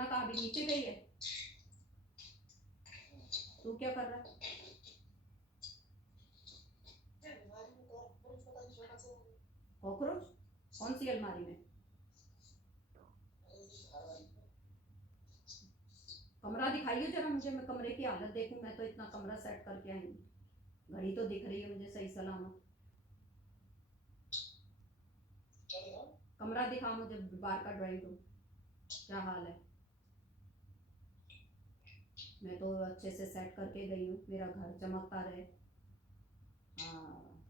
सपना कहाँ भी नीचे गई है? तू क्या कर रहा है? कॉकरोच? कौन सी अलमारी में? कमरा दिखाइए जरा मुझे, मैं कमरे की हालत देखूं। मैं तो इतना कमरा सेट करके आई हूँ, घड़ी तो दिख रही है मुझे सही सलामत। कमरा दिखा मुझे, बाहर का ड्राइंग रूम क्या हाल है? मैं तो अच्छे से सेट करके गई हूँ, मेरा घर चमकता रहे। हाँ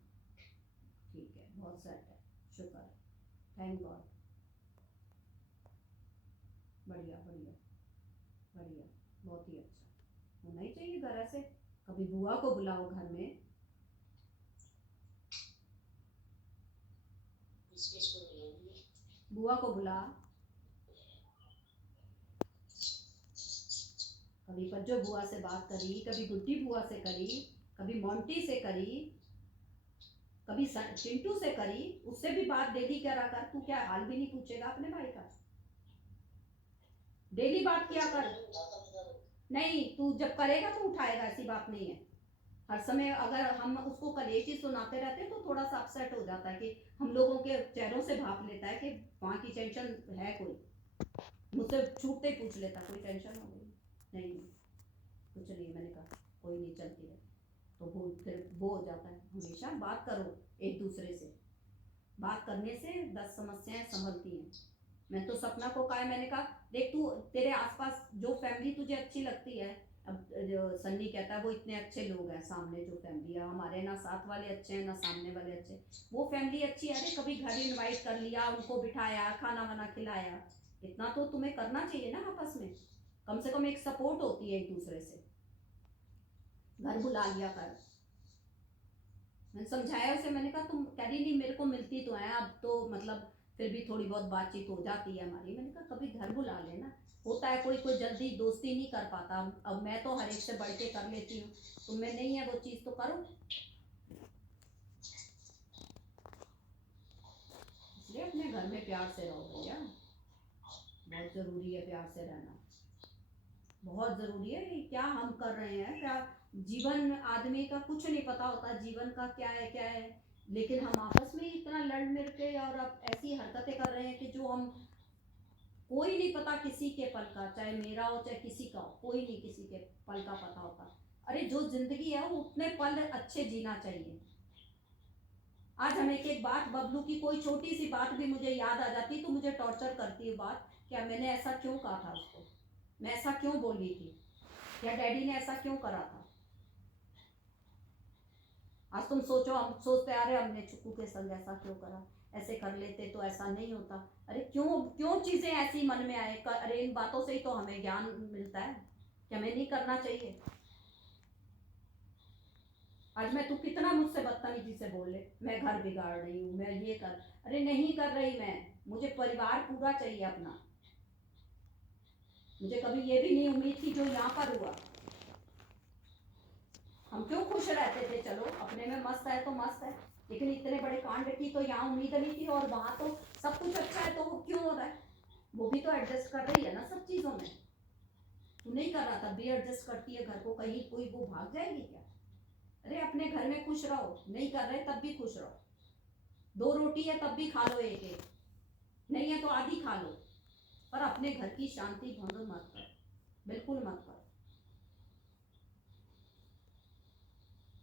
ठीक है, बहुत सेट है, शुक्र है, थैंक गॉड। बढ़िया बढ़िया बढ़िया, बहुत ही अच्छा होना ही चाहिए घर ऐसे। कभी बुआ को बुलाओ घर में। बुआ को बुला, कभी पज्जो बुआ से बात करी, कभी गुड्डी बुआ से करी, कभी मोंटी से करी, कभी चिंटू से करी, उससे भी बात डेली करा कर। तू क्या हाल भी नहीं पूछेगा अपने भाई का? डेली बात किया कर। नहीं, तू जब करेगा तो उठाएगा, ऐसी बात नहीं है। हर समय अगर हम उसको कलेश ही सुनाते रहते हैं तो थोड़ा सा अपसेट हो जाता है कि हम लोगों के चेहरों से भाप लेता है कि वहाँ की टेंशन है कोई। मुझसे छूटते ही पूछ लेता, कोई टेंशन हो गई? नहीं कुछ नहीं, मैंने कहा कोई नहीं, चलती है। तो वो फिर वो हो जाता है। हमेशा बात करो एक दूसरे से, बात करने से 10 समस्याएं संभलती हैं। मैं तो सपना को कहा है, मैंने कहा देख तू, तेरे आसपास जो फैमिली तुझे अच्छी लगती है, अब जो सन्नी कहता है वो इतने अच्छे लोग हैं सामने जो फैमिली है हमारे, ना साथ वाले अच्छे हैं ना सामने वाले अच्छे, वो फैमिली अच्छी है। अरे कभी घर इनवाइट कर लिया, उनको बिठाया, खाना वाना खिलाया, इतना तो तुम्हें करना चाहिए ना आपस में। कम से कम एक सपोर्ट होती है एक दूसरे से। घर बुला लिया कर। मैंने समझाया उसे, मैंने कहा तुम कह रही नहीं मेरे को मिलती तो है, अब तो मतलब फिर भी थोड़ी बहुत बातचीत हो जाती है हमारी। मैंने कहा कभी घर बुला लेना। होता है कोई कोई जल्दी दोस्ती नहीं कर पाता, अब मैं तो हर एक से बढ़ के कर लेती हूँ, तुम में नहीं है वो चीज़ तो करो। इसलिए अपने घर में प्यार से रहो भैया, बहुत ज़रूरी है प्यार से रहना, बहुत ज़रूरी है। ये क्या हम कर रहे हैं, क्या जीवन, आदमी का कुछ नहीं पता होता जीवन का क्या है क्या है, लेकिन हम आपस में इतना लड़ मिल के और अब ऐसी हरकतें कर रहे हैं कि जो हम, कोई नहीं पता किसी के पल का, चाहे मेरा हो चाहे किसी का हो, कोई नहीं किसी के पल का पता होता। अरे जो जिंदगी है वो उतने पल अच्छे जीना चाहिए। आज हम एक बात, बबलू की कोई छोटी सी बात भी मुझे याद आ जाती तो मुझे टॉर्चर करती है बात, क्या मैंने ऐसा क्यों कहा था उसको, मैं ऐसा क्यों बोली थी, या डैडी ने ऐसा क्यों करा था। आज तुम सोचो, हम सोचते आ रहे हमने चुक्कू के संग ऐसा क्यों करा, ऐसे कर लेते तो ऐसा नहीं होता। अरे क्यों क्यों चीजें ऐसी मन में आए? अरे इन बातों से ही तो हमें ज्ञान मिलता है कि हमें नहीं करना चाहिए। आज मैं, तू कितना मुझसे बदतमीजी से बोल ले, मैं घर बिगाड़ रही हूँ, मैं ये कर, अरे नहीं कर रही मैं, मुझे परिवार पूरा चाहिए अपना। मुझे कभी ये भी नहीं उम्मीद थी जो यहाँ पर हुआ। हम क्यों खुश रहते थे, चलो अपने में मस्त है तो मस्त है, लेकिन इतने बड़े कांड की तो यहाँ उम्मीद नहीं थी, और वहां तो सब कुछ अच्छा है तो वो क्यों हो रहा है? वो भी तो एडजस्ट कर रही है ना सब चीजों में। तू नहीं कर रहा तब भी एडजस्ट करती है घर को, कहीं कोई वो भाग जाएगी क्या? अरे अपने घर में खुश रहो, नहीं कर रहे तब भी खुश रहो। 2 रोटी है तब भी खा लो, एक एक, नहीं है तो आधी खा लो, पर अपने घर की शांति भंग मत कर, बिल्कुल मत कर।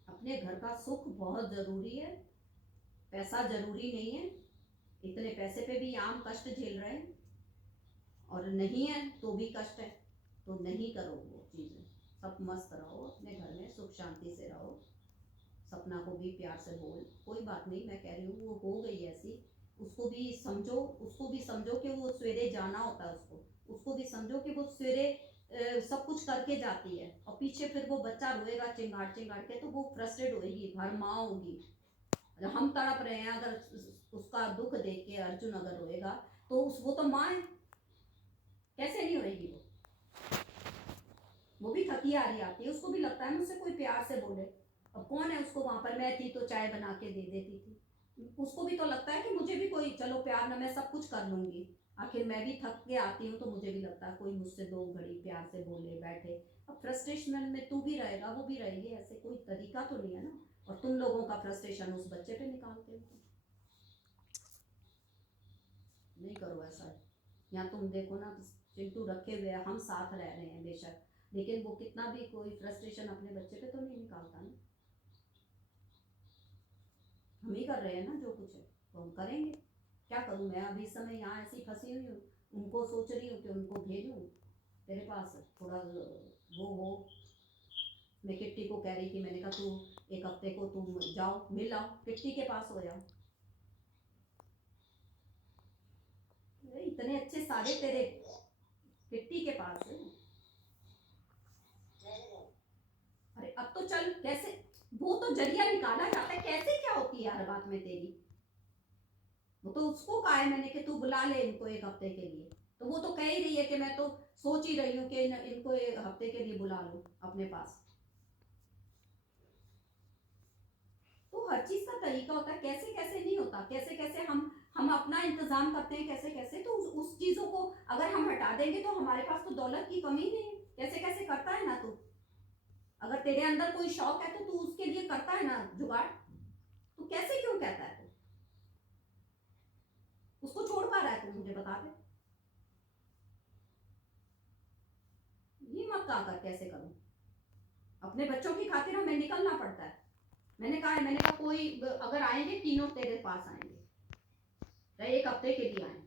अपने घर का सुख बहुत जरूरी है, पैसा जरूरी नहीं है। इतने पैसे पे भी आम कष्ट झेल रहे हैं, और नहीं है तो भी कष्ट है, तो नहीं करो वो चीज़ें। सब मस्त रहो अपने घर में, सुख शांति से रहो। सपना को भी प्यार से बोल, कोई बात नहीं, मैं कह रही हूँ वो हो गई ऐसी, उसको भी समझो, उसको भी समझो कि वो सवेरे जाना होता है, उसको भी समझो कि वो सवेरे सब कुछ करके जाती है, और पीछे फिर वो बच्चा रोएगा चिंगाड़ चिंगाड़ के, तो वो फ्रस्ट्रेट होएगी, हर माँ होगी। हम तड़प रहे हैं, अगर उसका दुख देख के अर्जुन अगर रोएगा तो वो तो माँ है, कैसे नहीं होएगी वो भी थकी आ रही आती है, उसको भी लगता है मुझसे कोई प्यार से बोले। अब कौन है उसको, वहां पर मैं थी तो चाय बना के दे देती थी, उसको भी तो लगता है कि मुझे भी कोई, चलो प्यार ना, मैं सब कुछ कर लूंगी, आखिर मैं भी थक के आती हूँ तो मुझे भी लगता है कोई मुझसे 2 घड़ी प्यार से बोले बैठे। अब फ्रस्ट्रेशन में तू भी रहेगा वो भी रहेगी, ऐसे कोई तरीका तो नहीं है ना। और तुम लोगों का फ्रस्ट्रेशन उस बच्चे पे निकालते हो तुम। नहीं करो ऐसा। यहाँ तुम देखो ना, चिंटू रखे हुए हैं, हम साथ रह रहे हैं बेशक, लेकिन वो कितना भी कोई फ्रस्ट्रेशन अपने बच्चे पे तो नहीं निकालता ना। हम ही कर रहे हैं ना जो कुछ है, तो हम करेंगे। क्या करूँ मैं अभी इस समय यहाँ ऐसी फंसी हुई हूँ, उनको सोच रही हूँ कि उनको भेजूँ तेरे पास थोड़ा वो हो। मैं किट्टी को कह रही थी, मैंने कहा तू 1 हफ्ते को तुम जाओ मिल आओ, किट्टी के पास हो जाओ। इतने अच्छे सारे तेरे किट्टी के पास है। अरे अब तो चल, कैसे वो तो जरिया निकाला जाता है, कैसे क्या होती है हर बात में तेरी। वो तो उसको कहा है मैंने कि तू बुला ले इनको 1 हफ्ते के लिए, तो वो तो कह ही रही है कि मैं तो सोच ही रही हूँ कि इनको 1 हफ्ते के लिए बुला लूं अपने पास। तो हर चीज का तरीका होता है, कैसे कैसे नहीं होता, कैसे कैसे हम अपना इंतजाम करते हैं, कैसे कैसे तो उस चीजों को अगर हम हटा देंगे तो हमारे पास तो दौलत की कमी नहीं है। कैसे कैसे करता है ना तू, अगर तेरे अंदर कोई शौक है तो तू उसके लिए करता है ना जुगाड़। तू कैसे क्यों कहता है तू उसको छोड़ पा रहा है, तू मुझे बता दे। ये मत कहा कर कैसे करूं, अपने बच्चों की खातिर हमें निकलना पड़ता है। मैंने कहा है, मैंने कहा कोई अगर आएंगे तीनों तेरे पास आएंगे, 1 हफ्ते के लिए आएंगे।